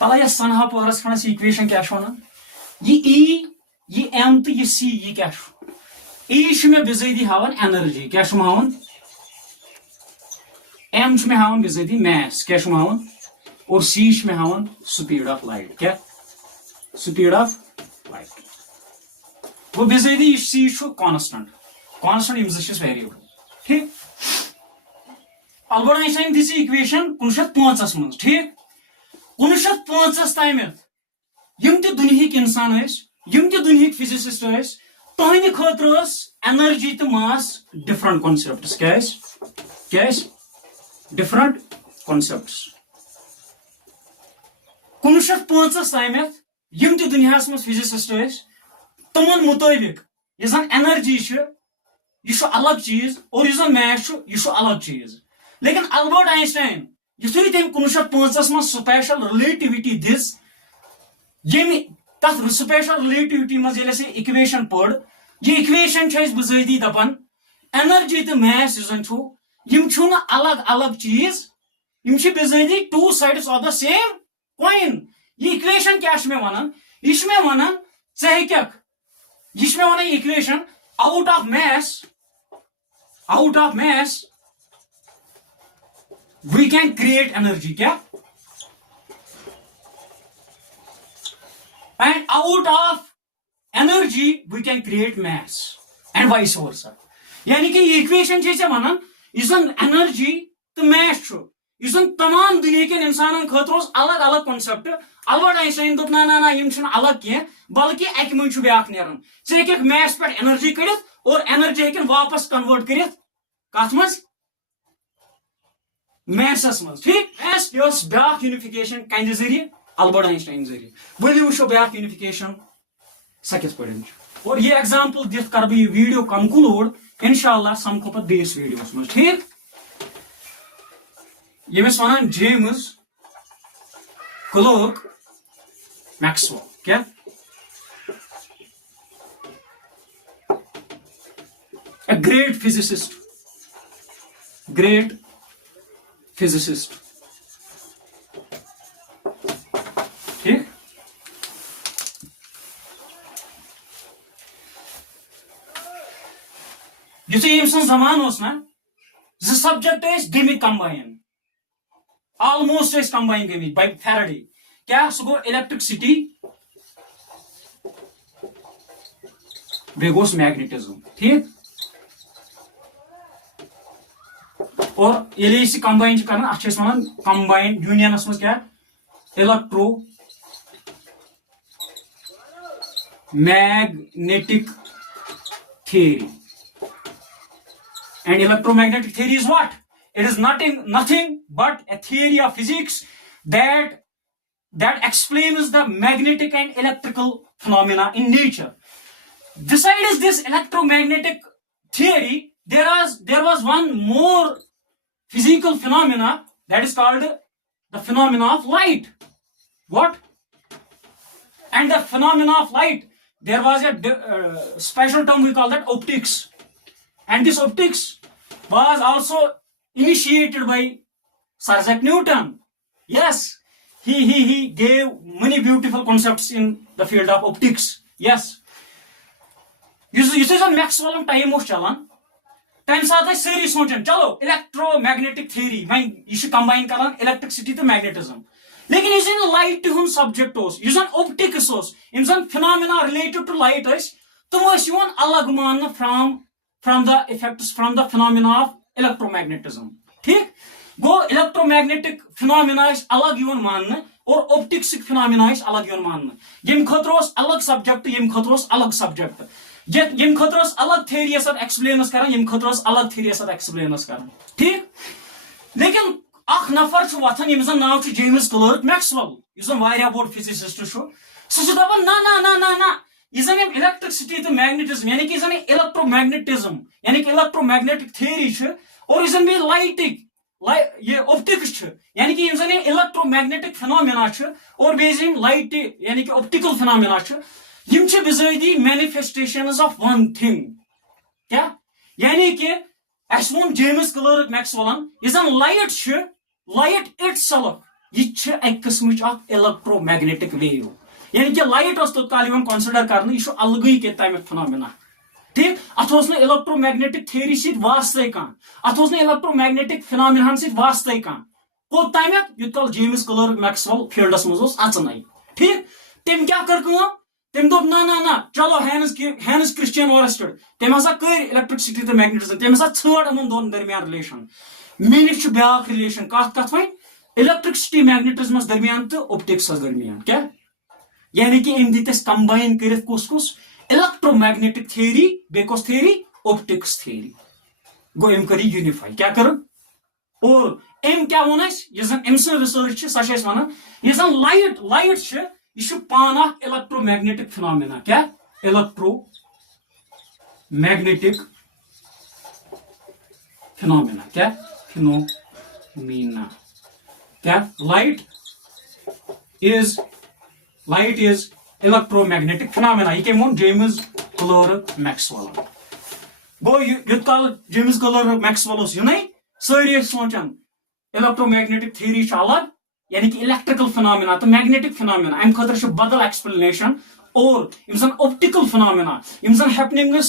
तला यह सनहा पावरस खंडस इक्वेशन क्या वन ये E ये M तो ये C ये क्या E में बिजैदी हावन एनर्जी क्या हावन M में हावन बिजैदी मैस क्या हावन और C में हावन स्पीड ऑफ लाइट क्या स्पीड ऑफ लाइट वो बिजैदी C कांस्टेंट कांस्टेंट इम वेरिएबल ठीक अल्बर्ट आइंस्टाइन दिस इक्वेशन 1905 मज ठीक 1905 ताम यम ते दुनिहिक इंसान यम ते दुनिहिक फिजिसिस्ट तहंद खतर एनर्जी तो मास डिफरेंट कॉन्सेप्ट्स क्या डिफरेंट कॉन्सेप्ट्स 1905 ताम यम ते दुनिया मज फिजिसिस्ट तमन मुताबिक यह एनर्जी यह अलग चीज और यह मैथ यह अलग चीज लेकिन अल्बर्ट आइंस्टाइन युथुई तम 1905 मज स्पेशल रिलेटिविटी दिस यम तथ स्पेशल रिलेटिविटी मज इक्वेशन पढ़ यह इक्वेशन बजादी दपान एनर्जी तो मैथ यम अलग अलग चीज यम बजादी two sides of the same coin यह इक्वेशन क्या वन यह वन यह वन equation out of math we can create energy क्या and out of energy we can create mass and vice versa यानी कि इक्वेशन वन इस एनर्जी तो मैथ इस तमाम दुनिया के इंसान खतर अलग अलग कॉन्सेप्ट अल्बर्ट आइंस्टाइन दोप ना यम अलग कह बल्कि अक मज ब्याक नेरान चे मैथ पे एनर्जी कड़ित और एनर्जी हेकन वापस कन्वर्ट करित कथ मज मैथ्स मज ठीक मैथ्स यह ब्याक यूनिफिकेशन कंद जरिए अल्बर्ट आइंस्टाइन जरिए वली वो ब्याक यूनिफिकेशन सह किस और ये एग्जाम्पल दिख कर बह वीडियो कंक्लूड इंशाअल्लाह समखो पे बेस वीडियोस मज ठीक यमिस वन जेम्स क्लर्क मैक्सवेल क्या a great physicist ठीक युथुई यम सन जमान ना सब्जेक्ट गमित कंबाइन ऑलमोस्ट कंबाइन गमित बाय फैराडे क्या सह गो इलेक्ट्रिसिटी बे गोस मैग्नेटिज्म ठीक और ये कंबाइन कर वन कंबाइन यूनियनस मज क्या electro magnetic theory and electromagnetic theory is what It is nothing but a theory of physics that explains the magnetic and electrical phenomena in nature. Besides this electromagnetic theory, there was one more physical phenomena that is called the phenomena of light. What? And the phenomena of light, there was a special term, we call that optics. And this optics was also initiated by Sir Isaac Newton. Yes, he gave many beautiful concepts in the field of optics. Yes. This is Maxwell time was chalan. Time साथ सारी सोचन चलो electromagnetic theory मैं इसे combine करन electricity तो magnetism. लेकिन इस light हुन subject होस, इस optics होस, इस phenomena related to light होस, तो वो इस अलग मान from the effects from the phenomena of electromagnetism. ठीक? गो electromagnetic phenomena इस अलग युवन मान और optics phenomena इस अलग युवन मान. यम खतरोस अलग subject, यम खतरोस अलग subject. यम खतरोस अलग theory explain करन, यम खतरोस अलग theory explain करन. ठीक? लेकिन अख नफर छु वथन यम नाव छु जेम्स क्लर्क मैक्सवेल, इस वारिया बोर्ड physicist छु. सु दपन ना इस इलेक्ट्रिसिटी तो मैग्नेटिज्म यानी कि इस इलेक्ट्रोमैग्नेटिज्म यानी कि इलेक्ट्रोमैग्नेटिक थ्योरी छु और इस भी लाइटिक ये ऑप्टिक्स छु यानी कि इस इलेक्ट्रोमैग्नेटिक फिनोमेना छु और बेजिम लाइट यानी कि ऑप्टिकल फिनोमेना छु यम छु बिजाइदी मैनिफेस्टेशंस ऑफ वन थिंग. क्या यानी कि एसवन जेम्स क्लर्क मैक्सवेलन इस लाइट छु लाइट इटसेल्फ ये छु एक किस्मच ऑफ इलेक्ट्रोमैग्नेटिक वेव यानी कि लाइट तो काल कंसिडर कर अलग के तमिक फिनोमेना. ठीक अत इलेक्ट्रोमैग्नेटिक थ्योरी सत वास्ते कह अत इलेक्ट्रोमैग्नेटिक फिनोमेना सत वास्ते कह कोत तमिक युत कल जेम्स क्लर्क मैक्सवेल फील्डस मज अचन. ठीक तम क्या कर तम दोप ना चलो हैंस क्रिश्चियन ओरेस्टेड तम हसा कर इलेक्ट्रिसिटी तो मैग्नेटिज्म तम हसा छड़ इन दोन दरमियान रिलेशन. मे नश ब्या रिलेशन कत वन इलेक्ट्रिसिटी मैग्नेटिज्म दरमियान तो ऑप्टिक्स दरमियान. क्या यानी कि इन दिस कंबाइन कर कुस electromagnetic theory because theory optics theory गो एम कर यूनिफाई. क्या कर और एम क्या वन एम रिसर्च सह वन लाइट यह पान इलेक्ट्रोमैग्नेटिक फिनोमेना. क्या इलेक्ट्रोमैग्नेटिक फिनोमेना. क्या फिनोमेना. क्या लाइट इज electromagnetic phenomena. ये क्या जेम्स क्लर्क मैक्सवेल गो युत कल जेम्स क्लर्क मैक्सवेल युन सारी सोचान इलेक्ट्रोमैग्नेटिक थ्योरी अलग यानी कि इलेक्ट्रिकल फिनोमेना तो मैग्नेटिक फिनोमेना अम खतर बदल एक्सप्लेनेशन और ऑप्टिकल फिनोमेना हैपनिंग्स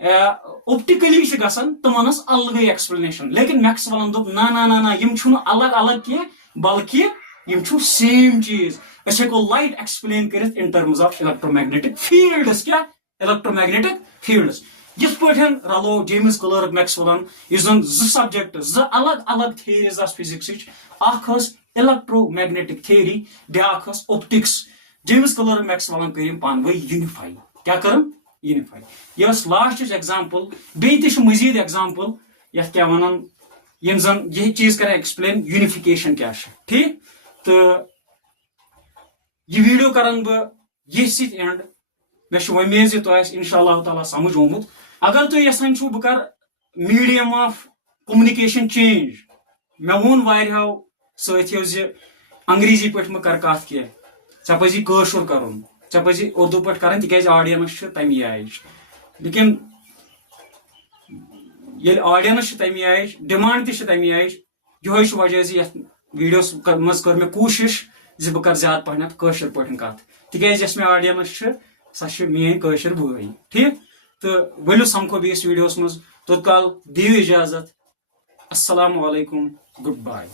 ऑप्टिकली गसन तमन अलग एक्सप्लेनेशन. लेकिन मैक्सवेलन दोप ना यम अलग अलग कह बल्कि यम सेम चीज अस हेको लाइट एक्सप्लेन कर in terms of electromagnetic fields. क्या इलेक्ट्रोमैग्नेटिक फील्ड्स यिथ पठन रलो जेम्स क्लर्क मैक्सवेलन इस सब्जेक्ट अलग अलग थ्योरीज फिजिक्स अख इलेक्ट्रोमैग्नेटिक थ्योरी ब्या ऑप्टिक्स. जेम्स क्लर्क मैक्सवेलन कर पान वही यूनिफाई. क्या कर यूनिफाई. यह लास्ट एग्जाम्पल बेस मजीद एग्जाम्पल ये क्या वन यम जन यह चीज कर एक्सप्लेन यूनिफिकेशन क्या. ठीक तो यह वीडियो करन बह एंड मे उम्मीद तुह इंशाअल्लाह ताला समझ ओमुत. अगर तुम यसान छो बह कर मीडियम ऑफ कम्युनिकेशन चेंज मे वोन वारियाहो सथियों अंग्रेजी पे मह कर कत कह ऐ पजी कशुर कर ऐ पजी उर्दू पे कर तिक ऑडियंस तमी आय. लेकिन ये ऑडियंस तमी आय डिमांड तमी आय यह वजह ये वीडियोस मज कर मे कोशिश बह कर ज्यादा पहन कशुर पे कत तिक मे ऑडियंस सह मेन कशुर बई. ठीक तो वलु समखो बेस वीडियोस मज तोत काल दियो इजाजत. अस्सलामु अलैकुम. Good bye.